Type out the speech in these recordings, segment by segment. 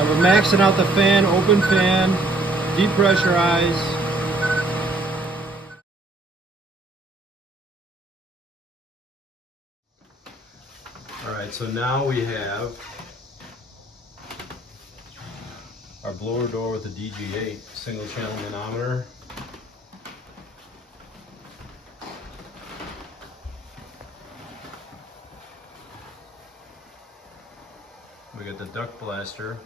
Alright, we're maxing out the fan, open fan, depressurize. Alright, so now we have our blower door with the DG8 single channel manometer. We got the duct blaster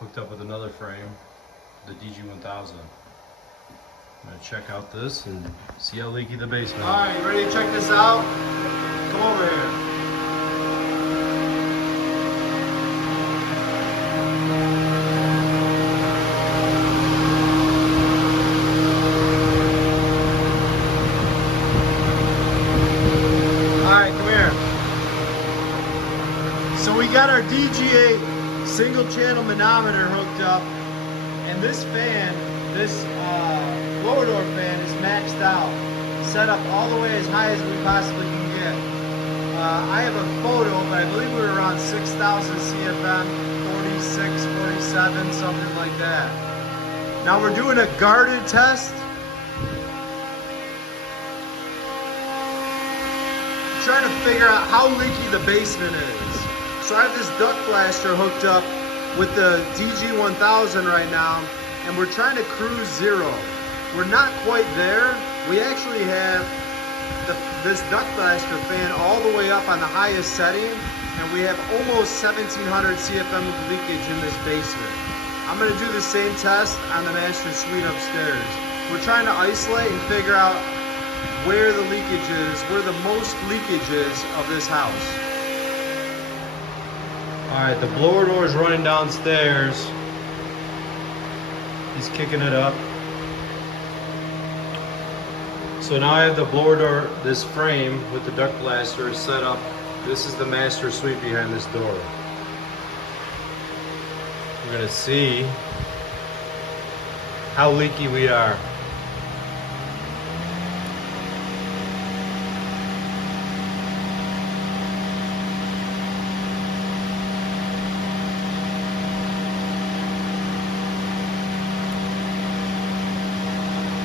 hooked up with another frame, the DG1000. I'm gonna check out this and see how leaky the basement is. Alright, you ready to check this out? Come over here. So we got our DG8 single channel manometer hooked up, and this fan, this blower door fan is maxed out, set up all the way as high as we possibly can get. I have a photo, but I believe we were around 6,000 CFM, 46, 47, something like that. Now we're doing a guarded test. Trying to figure out how leaky the basement is. So I have this duct blaster hooked up with the DG1000 right now, and we're trying to cruise zero. We're not quite there. We actually have this duct blaster fan all the way up on the highest setting, and we have almost 1,700 CFM of leakage in this basement. I'm gonna do the same test on the master suite upstairs. We're trying to isolate and figure out where the leakage is, where the most leakage is of this house. Alright, the blower door is running downstairs. He's kicking it up. So now I have the blower door, this frame with the duct blaster is set up. This is the master suite behind this door. We're gonna see how leaky we are.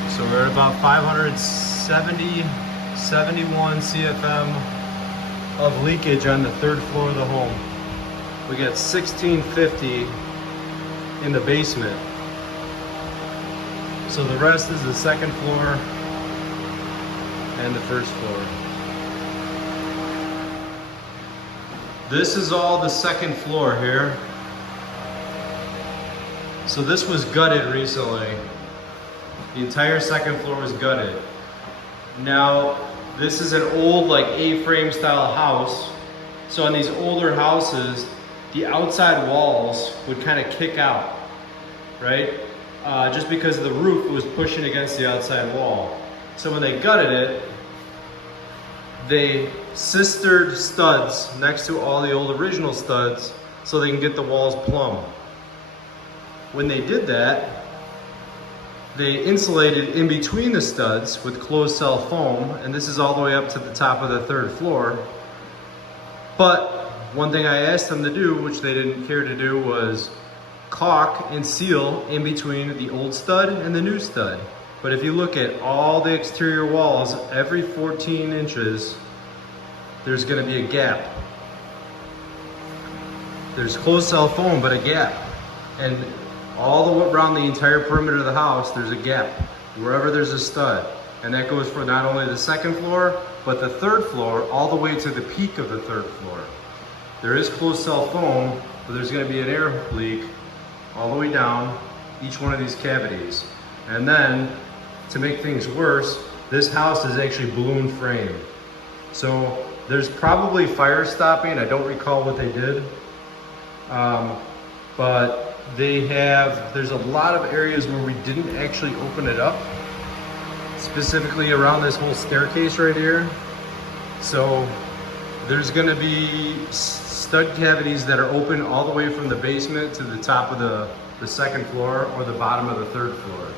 So we're at about 571 CFM of leakage on the third floor of the home. We got 1650 in the basement. So the rest is the second floor and the first floor. This is all the second floor here. So this was gutted recently. The entire second floor was gutted. Now, this is an old like A-frame style house. So on these older houses, the outside walls would kind of kick out, right? Just because the roof was pushing against the outside wall. So when they gutted it, they sistered studs next to all the old original studs so they can get the walls plumb. When they did that, they insulated in between the studs with closed cell foam, and this is all the way up to the top of the third floor. But one thing I asked them to do, which they didn't care to do, was caulk and seal in between the old stud and the new stud. But if you look at all the exterior walls, every 14 inches, there's gonna be a gap. There's closed cell foam, but a gap. And all the way around the entire perimeter of the house, there's a gap wherever there's a stud. And that goes for not only the second floor, but the third floor, all the way to the peak of the third floor. There is closed cell foam, but there's gonna be an air leak all the way down each one of these cavities. And then, to make things worse, this house is actually balloon frame. So there's probably fire stopping. I don't recall what they did. But there's a lot of areas where we didn't actually open it up, specifically around this whole staircase right here. So there's gonna be stud cavities that are open all the way from the basement to the top of the second floor or the bottom of the third floor.